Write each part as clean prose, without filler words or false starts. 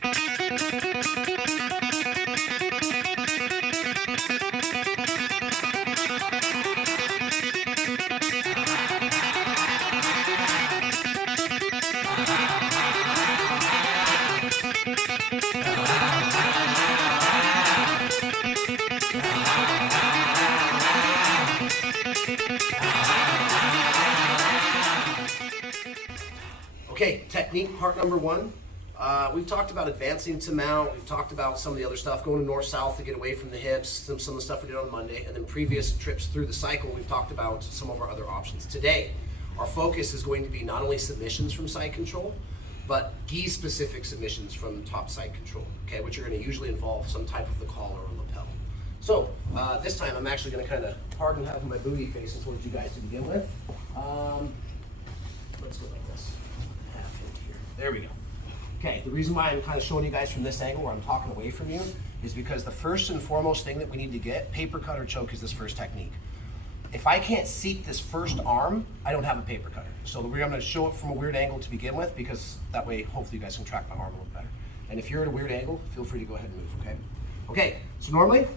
Okay, technique part number one. We've talked about advancing to mount. We've talked about some of the other stuff, going to north-south to get away from the hips, some of the stuff we did on Monday, and then previous trips through the cycle, we've talked about some of our other options. Today, our focus is going to be not only submissions from side control, but gi-specific submissions from top side control, okay, which are going to usually involve some type of the collar or lapel. So this time I'm actually going to kind of pardon having my booty facing towards you guys to begin with. Let's go like this. Half in here. There we go. Okay, the reason why I'm kind of showing you guys from this angle where I'm talking away from you is because the first and foremost thing that we need to get, paper cut or choke, is this first technique. If I can't seat this first arm, I don't have a paper cutter. So I'm going to show it from a weird angle to begin with, because that way hopefully you guys can track my arm a little better. And if you're at a weird angle, feel free to go ahead and move, okay? Okay, so normally,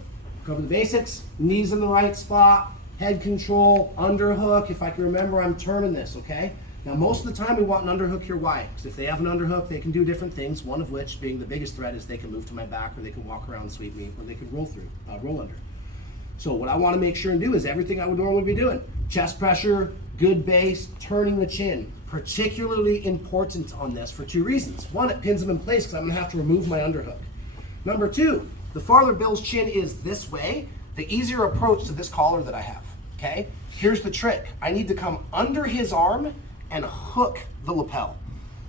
cover the basics, knees in the right spot, head control, underhook. If I can remember, I'm turning this, okay? Now, most of the time we want an underhook here. Why? Because if they have an underhook, they can do different things, one of which being the biggest threat is they can move to my back, or they can walk around and sweep me, or they can roll under. So what I want to make sure and do is everything I would normally be doing. Chest pressure, good base, turning the chin. Particularly important on this for two reasons. One, it pins them in place because I'm going to have to remove my underhook. Number two, the farther Bill's chin is this way, the easier approach to this collar that I have, okay? Here's the trick. I need to come under his arm and hook the lapel.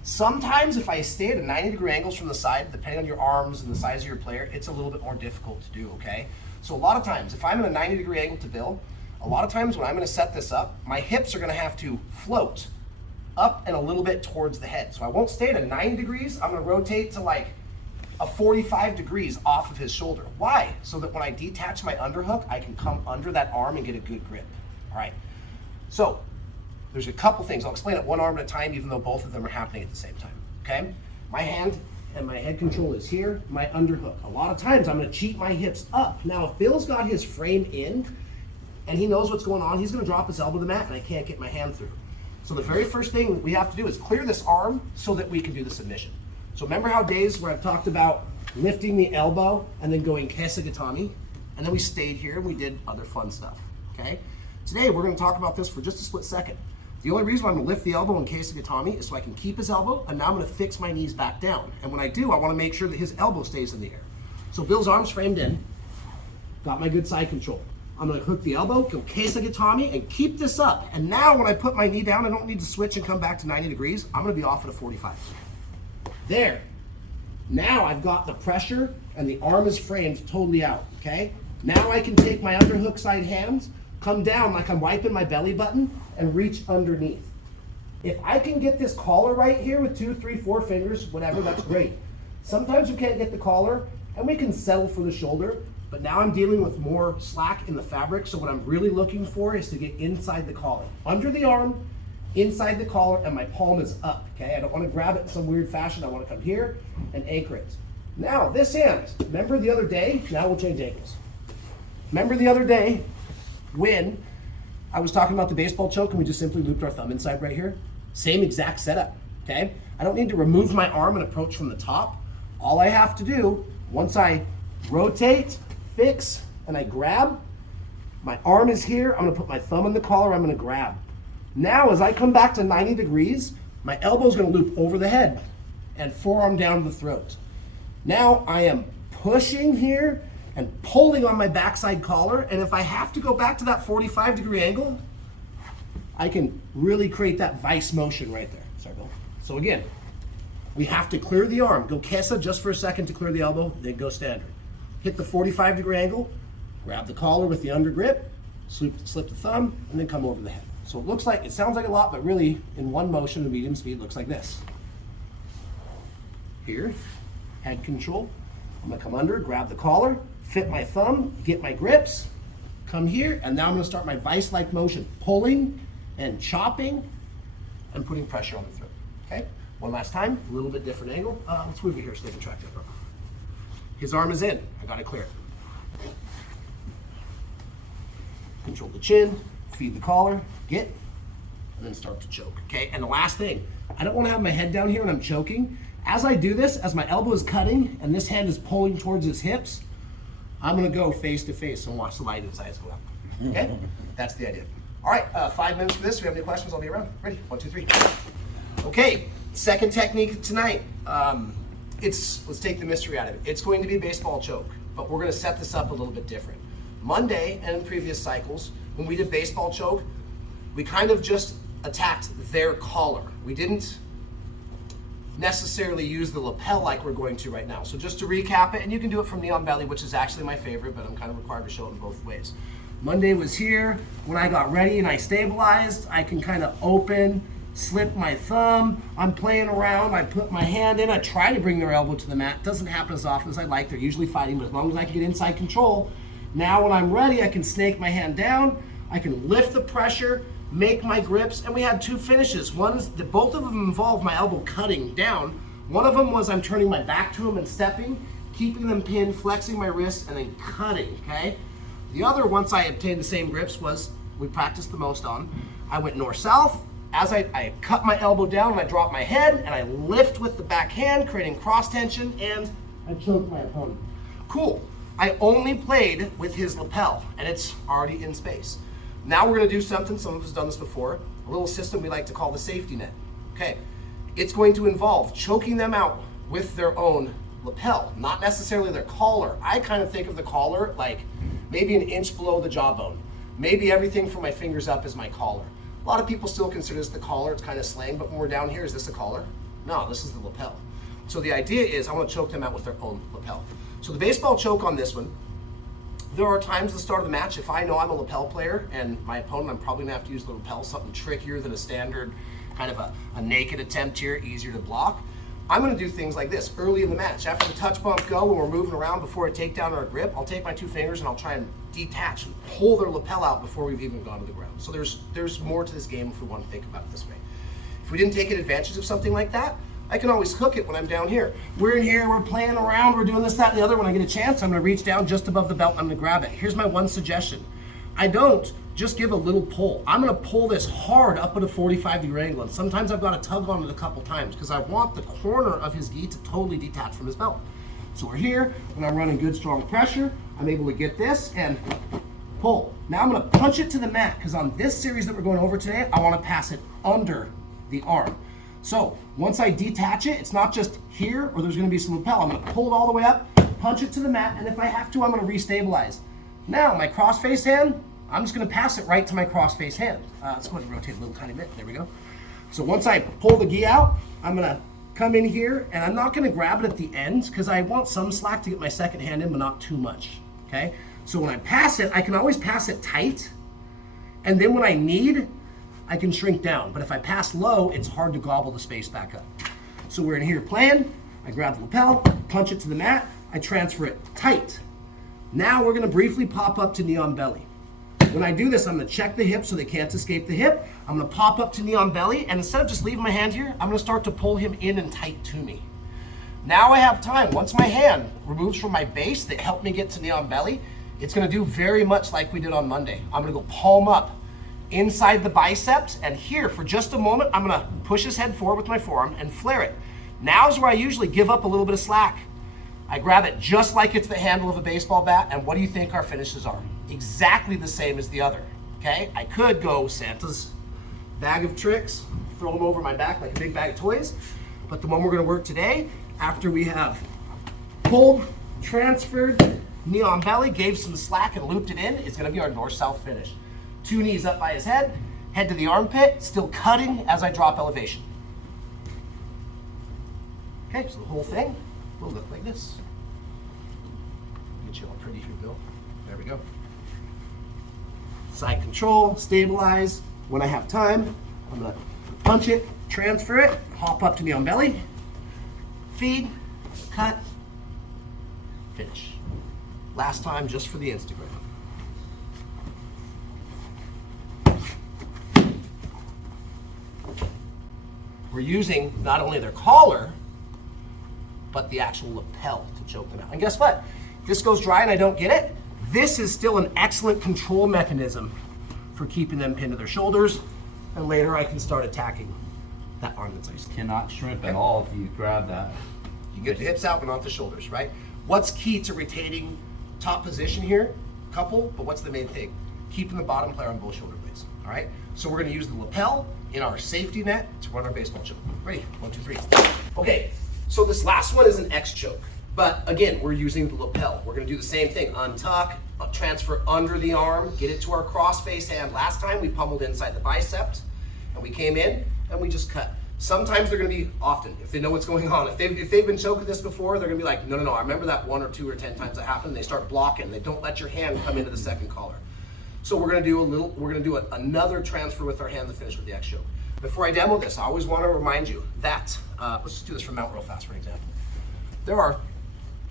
Sometimes if I stay at a 90-degree angles from the side, depending on your arms and the size of your player, it's a little bit more difficult to do, okay? So a lot of times, if I'm at a 90-degree angle to Bill, a lot of times when I'm gonna set this up, my hips are gonna have to float up and a little bit towards the head. So I won't stay at a 90 degrees, I'm gonna rotate to like a 45 degrees off of his shoulder. Why? So that when I detach my underhook, I can come under that arm and get a good grip, all right? So, there's a couple things. I'll explain it one arm at a time, even though both of them are happening at the same time, okay? My hand and my head control is here, my underhook. A lot of times I'm gonna cheat my hips up. Now, if Bill's got his frame in and he knows what's going on, he's gonna drop his elbow to the mat and I can't get my hand through. So the very first thing we have to do is clear this arm so that we can do the submission. So remember how days where I've talked about lifting the elbow and then going kesagatami, and then we stayed here and we did other fun stuff, okay? Today we're gonna talk about this for just a split second. The only reason why I'm gonna lift the elbow in kesagatami is so I can keep his elbow, and now I'm gonna fix my knees back down. And when I do, I wanna make sure that his elbow stays in the air. So Bill's arm's framed in, got my good side control. I'm gonna hook the elbow, go kesagatami, and keep this up. And now when I put my knee down, I don't need to switch and come back to 90 degrees. I'm gonna be off at a 45. There. Now I've got the pressure and the arm is framed totally out, okay? Now I can take my underhook side hands, come down like I'm wiping my belly button, and reach underneath. If I can get this collar right here with 2, 3, 4 fingers, whatever, that's great. Sometimes we can't get the collar, and we can settle for the shoulder, but now I'm dealing with more slack in the fabric, so what I'm really looking for is to get inside the collar. Under the arm, inside the collar, and my palm is up, okay? I don't wanna grab it in some weird fashion. I wanna come here and anchor it. Now, this hand, remember the other day? Now we'll change angles. Remember the other day when I was talking about the baseball choke and we just simply looped our thumb inside right here? Same exact setup, okay? I don't need to remove my arm and approach from the top. All I have to do, once I rotate, fix, and I grab, my arm is here, I'm gonna put my thumb on the collar, I'm gonna grab. Now, as I come back to 90 degrees, my elbow's gonna loop over the head and forearm down to the throat. Now, I am pushing here and pulling on my backside collar, and if I have to go back to that 45-degree angle, I can really create that vice motion right there. Sorry, Bill. So again, we have to clear the arm. Go kesa just for a second to clear the elbow, then go standard. Hit the 45-degree angle, grab the collar with the under grip, slip the thumb, and then come over the head. So it sounds like a lot, but really, in one motion, the medium speed looks like this. Here, head control. I'm gonna come under, grab the collar, fit my thumb, get my grips, come here, and now I'm gonna start my vice-like motion, pulling and chopping and putting pressure on the throat, okay? One last time, a little bit different angle. Let's move it here so they can track that. His arm is in. I got it clear. Control the chin, feed the collar, get, and then start to choke, okay? And the last thing, I don't wanna have my head down here when I'm choking. As I do this, as my elbow is cutting and this hand is pulling towards his hips, I'm gonna go face to face and watch the light insides go up, okay? That's the idea. All right, 5 minutes for this. If you have any questions, I'll be around. Ready? 1, 2, 3. Okay, second technique tonight. Let's take the mystery out of it. It's going to be baseball choke, but we're gonna set this up a little bit different. Monday and in previous cycles, when we did baseball choke, we kind of just attacked their collar. We didn't necessarily use the lapel like we're going to right now. So just to recap it, and you can do it from knee on belly, which is actually my favorite, but I'm kind of required to show it in both ways. Monday was here. When I got ready and I stabilized, I can kind of open, slip my thumb. I'm playing around. I put my hand in. I try to bring their elbow to the mat. Doesn't happen as often as I'd like. They're usually fighting, but as long as I can get inside control, now when I'm ready, I can snake my hand down. I can lift the pressure, make my grips, and we had 2 finishes. One is that both of them involved my elbow cutting down. One of them was I'm turning my back to them and stepping, keeping them pinned, flexing my wrists, and then cutting, okay? The other, once I obtained the same grips, was we practiced the most on. I went north-south. As I cut my elbow down and I drop my head and I lift with the back hand, creating cross tension, and I choke my opponent. Cool. I only played with his lapel and it's already in space. Now we're gonna do something, some of us have done this before, a little system we like to call the safety net. Okay, it's going to involve choking them out with their own lapel, not necessarily their collar. I kind of think of the collar like maybe an inch below the jawbone. Maybe everything from my fingers up is my collar. A lot of people still consider this the collar, it's kind of slang, but when we're down here, is this a collar? No, this is the lapel. So the idea is I want to choke them out with their own lapel. So the baseball choke on this one, there are times at the start of the match, if I know I'm a lapel player and my opponent, I'm probably gonna have to use the lapel, something trickier than a standard, kind of a naked attempt here, easier to block. I'm gonna do things like this early in the match. After the touch bump go, when we're moving around before I take down our grip, I'll take my 2 fingers and I'll try and detach and pull their lapel out before we've even gone to the ground. So there's more to this game if we want to think about it this way. If we didn't take advantage of something like that, I can always hook it when I'm down here. We're in here, we're playing around, we're doing this, that, and the other. When I get a chance, I'm gonna reach down just above the belt and I'm gonna grab it. Here's my one suggestion. I don't just give a little pull. I'm gonna pull this hard up at a 45-degree angle, and sometimes I've got to tug on it a couple times because I want the corner of his gi to totally detach from his belt. So we're here, when I'm running good, strong pressure, I'm able to get this and pull. Now I'm gonna punch it to the mat because on this series that we're going over today, I wanna pass it under the arm. So once I detach it, it's not just here or there's gonna be some lapel. I'm gonna pull it all the way up, punch it to the mat, and if I have to, I'm gonna restabilize. Now my cross-face hand, I'm just gonna pass it right to my cross-face hand. Let's go ahead and rotate a little tiny bit, there we go. So once I pull the gi out, I'm gonna come in here and I'm not gonna grab it at the ends because I want some slack to get my second hand in, but not too much, okay? So when I pass it, I can always pass it tight, and then when I need, I can shrink down. But if I pass low, it's hard to gobble the space back up. So we're in here playing, I grab the lapel, punch it to the mat, I transfer it tight. Now we're gonna briefly pop up to knee on belly. When I do this, I'm gonna check the hip so they can't escape the hip. I'm gonna pop up to knee on belly, and instead of just leaving my hand here, I'm gonna start to pull him in and tight to me. Now I have time. Once my hand removes from my base that helped me get to knee on belly, it's gonna do very much like we did on Monday. I'm gonna go palm up inside the biceps, and here for just a moment, I'm gonna push his head forward with my forearm and flare it. Now is where I usually give up a little bit of slack. I grab it just like it's the handle of a baseball bat, and what do you think our finishes are? Exactly the same as the other, okay? I could go Santa's bag of tricks, throw them over my back like a big bag of toys, but the one we're gonna work today, after we have pulled, transferred, knee on belly, gave some slack and looped it in, is gonna be our north-south finish. 2 knees up by his head to the armpit, still cutting as I drop elevation. Okay, so the whole thing will look like this. Get you all pretty here, Bill. There we go. Side control, stabilize. When I have time, I'm gonna punch it, transfer it, hop up to knee on belly, feed, cut, finish. Last time just for the Instagram. we're using not only their collar, but the actual lapel to choke them out. And guess what? If this goes dry and I don't get it, this is still an excellent control mechanism for keeping them pinned to their shoulders, and later I can start attacking that arm that's icy. Cannot shrimp at all if you grab that. You get the hips out but not the shoulders, right? What's key to retaining top position here? Couple, but what's the main thing? Keeping the bottom player on both shoulder blades, all right? So we're gonna use the lapel in our safety net to run our baseball choke. Ready? 1, 2, 3. Okay, so this last one is an X choke. But again, we're using the lapel. We're gonna do the same thing. Untuck, transfer under the arm, get it to our cross face hand. Last time we pummeled inside the biceps and we came in and we just cut. Sometimes they're gonna be, often, if they know what's going on, if they've been choked with this before, they're gonna be like, no, I remember that 1 or 2 or 10 times that happened. They start blocking. They don't let your hand come into the second collar. So we're gonna do another transfer with our hand to finish with the X choke. Before I demo this, I always wanna remind you that, let's just do this from mount real fast for an example. There are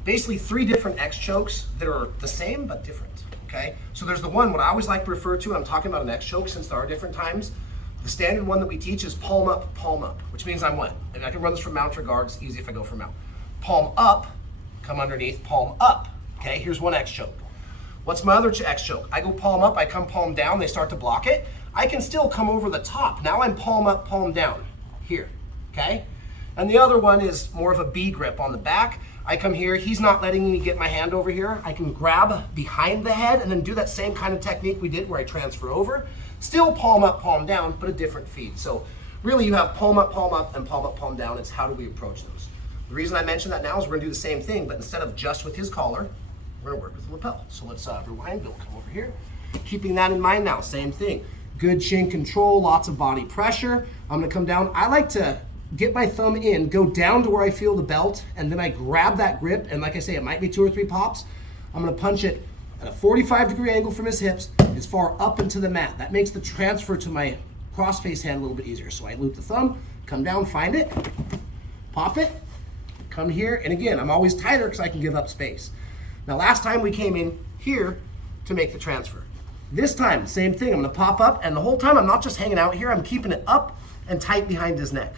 basically 3 different X chokes that are the same but different, okay? So there's the one, what I always like to refer to, I'm talking about an X choke since there are different times. The standard one that we teach is palm up, which means I'm what? And I can run this from mount or guard, it's easy if I go from mount. Palm up, come underneath, palm up, okay? Here's one X choke. What's my other X choke? I go palm up, I come palm down, they start to block it. I can still come over the top. Now I'm palm up, palm down, here, okay? And the other one is more of a B grip on the back. I come here, he's not letting me get my hand over here. I can grab behind the head and then do that same kind of technique we did where I transfer over. Still palm up, palm down, but a different feed. So really you have palm up, and palm up, palm down. It's how do we approach those. The reason I mention that now is we're gonna do the same thing, but instead of just with his collar, we're gonna work with the lapel. So let's rewind, Bill, come over here. Keeping that in mind now, same thing. Good chin control, lots of body pressure. I'm gonna come down. I like to get my thumb in, go down to where I feel the belt, and then I grab that grip, and like I say, it might be 2 or 3 pops. I'm gonna punch it at a 45-degree angle from his hips, as far up into the mat. That makes the transfer to my cross-face hand a little bit easier. So I loop the thumb, come down, find it, pop it, come here, and again, I'm always tighter because I can give up space. Now last time we came in here to make the transfer. This time, same thing, I'm gonna pop up, and the whole time I'm not just hanging out here, I'm keeping it up and tight behind his neck.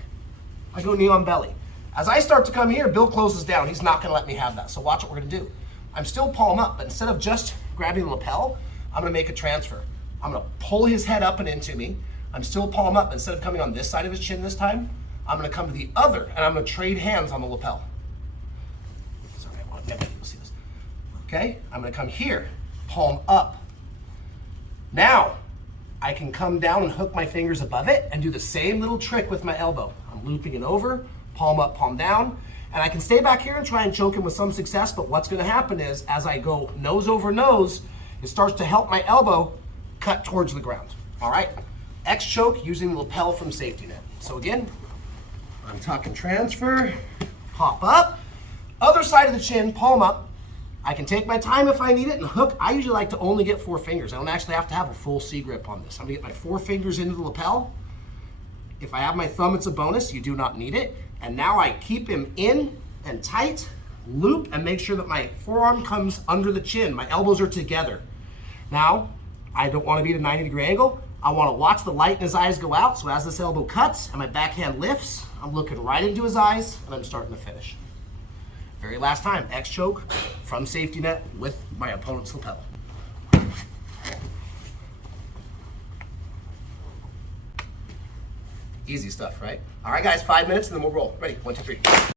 I go knee on belly. As I start to come here, Bill closes down. He's not gonna let me have that. So watch what we're gonna do. I'm still palm up, but instead of just grabbing the lapel, I'm gonna make a transfer. I'm gonna pull his head up and into me. I'm still palm up. Instead of coming on this side of his chin this time, I'm gonna come to the other, and I'm gonna trade hands on the lapel. Sorry, I want to bend it, you'll see this. Okay, I'm gonna come here, palm up. Now, I can come down and hook my fingers above it and do the same little trick with my elbow. I'm looping it over, palm up, palm down, and I can stay back here and try and choke him with some success, but what's gonna happen is, as I go nose over nose, it starts to help my elbow cut towards the ground, all right? X choke using the lapel from safety net. So again, untuck and transfer, pop up, other side of the chin, palm up. I can take my time if I need it and hook. I usually like to only get 4 fingers. I don't actually have to have a full C grip on this. I'm gonna get my 4 fingers into the lapel. If I have my thumb, it's a bonus. You do not need it. And now I keep him in and tight, loop, and make sure that my forearm comes under the chin. My elbows are together. Now, I don't want to be at a 90-degree angle. I want to watch the light in his eyes go out. So as this elbow cuts and my backhand lifts, I'm looking right into his eyes and I'm starting to finish. Very last time, X choke from safety net with my opponent's lapel. Easy stuff, right? All right, guys, 5 minutes and then we'll roll. Ready? 1, 2, 3.